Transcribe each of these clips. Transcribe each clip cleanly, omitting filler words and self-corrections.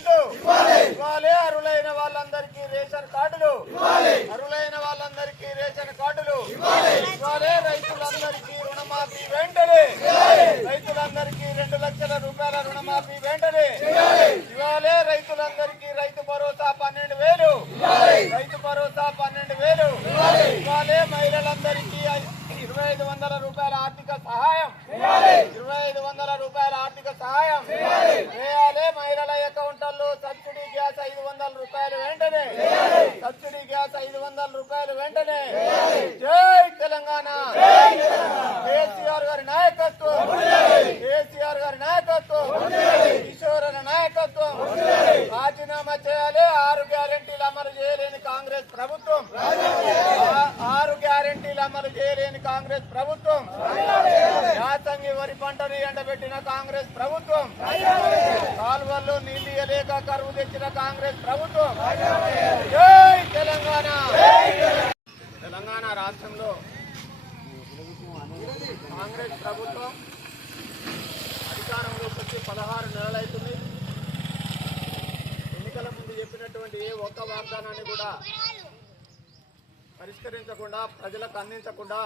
ఇండ్లు ఇవ్వాలి, అర్హులైన వాళ్ళందరికీ రేషన్ కార్డులు అర్హులైన వాళ్ళందరికీ రేషన్ కార్డులు ఇవ్వాలి, రైతులందరికీ రుణమాఫీ వెంటనే రైతులందరికీ 2 లక్షల రూపాయల రుణమాఫీ వెంటనే ఇవ్వాలి, రైతులందరికీ రైతు భరోసా 12,000 రైతు భరోసా 12,000 ఇవ్వాలి, మహిళలందరికీ 2,500 రూపాయల ఆర్థిక సహాయం 2,500 రూపాయల ఆర్థిక సహాయం వేయాలి, మహిళల అకౌంట్లలో సబ్సిడీ గ్యాస్ 500 రూపాయలు వెంటనే సబ్సిడీ గ్యాస్ 500 రూపాయలు వెంటనే జై తెలంగాణ కేసీఆర్ గారి నాయకత్వం కేసీఆర్ గారి నాయకత్వం కిషోర్ నాయకత్వం రాజీనామా చేయాలి, 6 గ్యారెంటీలు అమలు చేయలేని కాంగ్రెస్ ప్రభుత్వం 6 గ్యారెంటీలు అమలు చేయలేని కాంగ్రెస్ ప్రభుత్వం యాసంగి వరి పంటను ఎండబెట్టిన కాంగ్రెస్ ప్రభుత్వం కాలువల్లో నీళ్లు ఇయ్యలేక కరువు తెచ్చిన కాంగ్రెస్ ప్రభుత్వం జై తెలంగాణ తెలంగాణ రాష్ట్రంలో కాంగ్రెస్ ప్రభుత్వం అధికారంలోకి వచ్చి 16 నెలలైతుంది. ఎన్నికల ముందు చెప్పినటువంటి ఏ ఒక్క వాగ్దానాన్ని కూడా పరిష్కరించకుండా ప్రజలకు అందించకుండా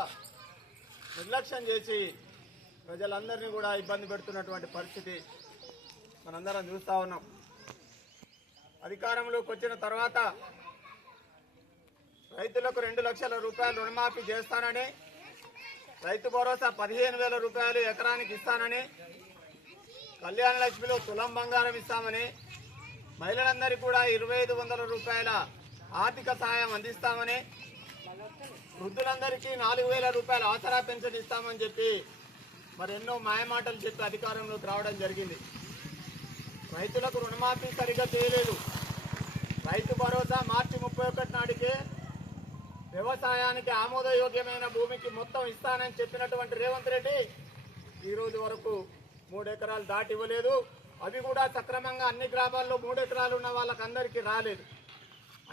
నిర్లక్ష్యం చేసి ప్రజలందరినీ కూడా ఇబ్బంది పెడుతున్నటువంటి పరిస్థితి మనందరం చూస్తూ ఉన్నాం. అధికారంలోకి వచ్చిన తర్వాత రైతులకు 2 లక్షల రూపాయలు రుణమాఫీ చేస్తానని, రైతు భరోసా 15,000 రూపాయలు ఎకరానికి ఇస్తానని, కళ్యాణ లక్ష్మిలో తులం బంగారం ఇస్తామని, మహిళలందరికీ కూడా 2,500 రూపాయల ఆర్థిక సహాయం అందిస్తామని, వృద్ధులందరికీ 4,000 రూపాయల ఆసరా పెన్షన్ ఇస్తామని చెప్పి మరి ఎన్నో మాయమాటలు చెప్పి అధికారంలోకి రావడం జరిగింది. రైతులకు రుణమాఫీ సరిగ్గా చేయలేదు. రైతు భరోసా మార్చి 31 నాటికే వ్యవసాయానికి ఆమోదయోగ్యమైన భూమికి మొత్తం ఇస్తానని చెప్పినటువంటి రేవంత్ రెడ్డి ఈ రోజు వరకు 3 ఎకరాలు దాటి ఇవ్వలేదు. అవి కూడా సక్రమంగా అన్ని గ్రామాల్లో 3 ఎకరాలు ఉన్న వాళ్ళకందరికీ రాలేదు.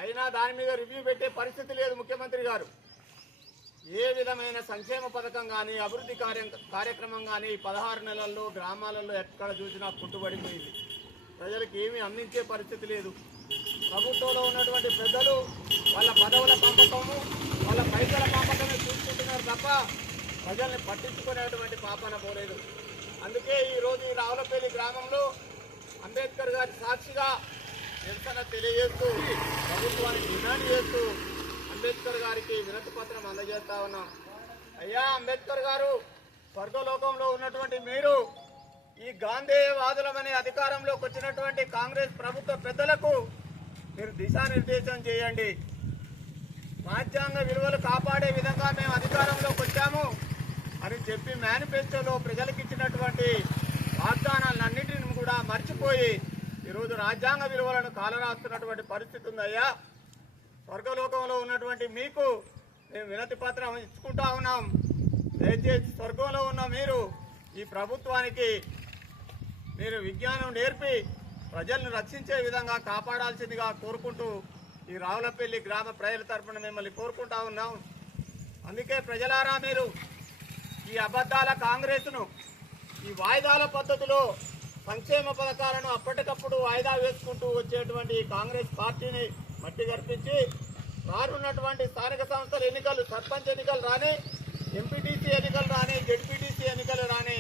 అయినా దాని మీద రివ్యూ పెట్టే పరిస్థితి లేదు ముఖ్యమంత్రి గారు. ఏ విధమైన సంక్షేమ పథకం కానీ అభివృద్ధి కార్యక్రమం కానీ 16 నెలల్లో గ్రామాలలో ఎక్కడ చూసినా కుంటుపడిపోయింది. ప్రజలకు ఏమీ అందించే పరిస్థితి లేదు. ప్రభుత్వంలో ఉన్నటువంటి పెద్దలు వాళ్ళ పదవుల పంపకము వాళ్ళ పైసల పంపకమే చూసుకుంటున్నారు తప్ప ప్రజల్ని పట్టించుకునేటువంటి పాపన పోలేదు. అందుకే ఈరోజు ఈ రావులపల్లి గ్రామంలో అంబేద్కర్ గారి సాక్షిగా నిరసన తెలియజేస్తూ ప్రభుత్వానికి డిమాండ్ చేస్తూ అంబేద్కర్ గారికి వినతి పత్రం అందజేస్తా ఉన్నాం. అయ్యా అంబేద్కర్ గారు, స్వర్గలోకంలో ఉన్నటువంటి మీరు ఈ గాంధేయవాదులమనే అధికారంలోకి వచ్చినటువంటి కాంగ్రెస్ ప్రభుత్వ పెద్దలకు మీరు దిశానిర్దేశం చేయండి. రాజ్యాంగ విలువలు కాపాడే విధంగా మేము అధికారంలోకి వచ్చాము అని చెప్పి మేనిఫెస్టోలో ప్రజలకు ఇచ్చినటువంటి వాగ్దానాలన్నింటినీ కూడా మర్చిపోయి ఈరోజు రాజ్యాంగ విలువలను కాలరాస్తున్నటువంటి పరిస్థితి ఉందయ్యా. స్వర్గలోకంలో ఉన్నటువంటి మీకు మేము వినతి పత్రం ఇచ్చుకుంటా ఉన్నాం. దయచేసి స్వర్గంలో ఉన్న మీరు ఈ ప్రభుత్వానికి మీరు విజ్ఞానం నేర్పి ప్రజలను రక్షించే విధంగా కాపాడాల్సిందిగా కోరుకుంటూ ఈ రావులపల్లి గ్రామ ప్రజల తరఫున మిమ్మల్ని కోరుకుంటా ఉన్నాం. అందుకే ప్రజలారా, మీరు ఈ అబద్ధాల కాంగ్రెస్ను, ఈ వాయిదాల పద్ధతిలో సంక్షేమ పథకాలను అప్పటికప్పుడు వాయిదా వేసుకుంటూ వచ్చేటువంటి కాంగ్రెస్ పార్టీని మట్టి గర్పించి రానున్నటువంటి స్థానిక సంస్థల ఎన్నికలు, సర్పంచ్ ఎన్నికలు రాని, ఎంపీటీసీ ఎన్నికలు రాని, జెడ్పీటీసీ ఎన్నికలు రాని,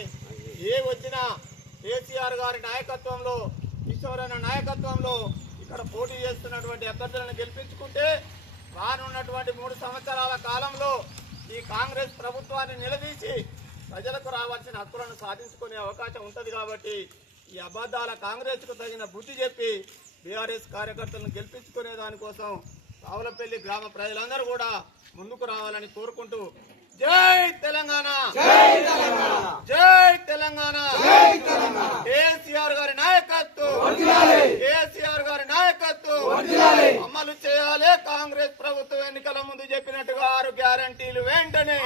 ఏ వచ్చినా కేసీఆర్ గారి నాయకత్వంలో, కిషోర్ నాయకత్వంలో ఇక్కడ పోటీ చేస్తున్నటువంటి అభ్యర్థులను గెలిపించుకుంటే రానున్నటువంటి 3 సంవత్సరాల కాలంలో ఈ కాంగ్రెస్ ప్రభుత్వాన్ని నిలదీసి ప్రజలకు రావాల్సిన హక్కులను సాధించుకునే అవకాశం ఉంటుంది. కాబట్టి ఈ అబద్ధాల కాంగ్రెస్కు తగిన బుద్ధి చెప్పి బీఆర్ఎస్ కార్యకర్తలను గెలిపించుకునే దానికోసం రావులపల్లి గ్రామ ప్రజలందరూ కూడా ముందుకు రావాలని కోరుకుంటూ జై తెలంగాణ, జై తెలంగాణ, కేసీఆర్ గారి నాయకత్వం, కేసీఆర్ గారి నాయకత్వం అమలు చేయాలి. కాంగ్రెస్ ప్రభుత్వం ఎన్నికల ముందు చెప్పినట్టుగా 6 గ్యారంటీలు వెంటనే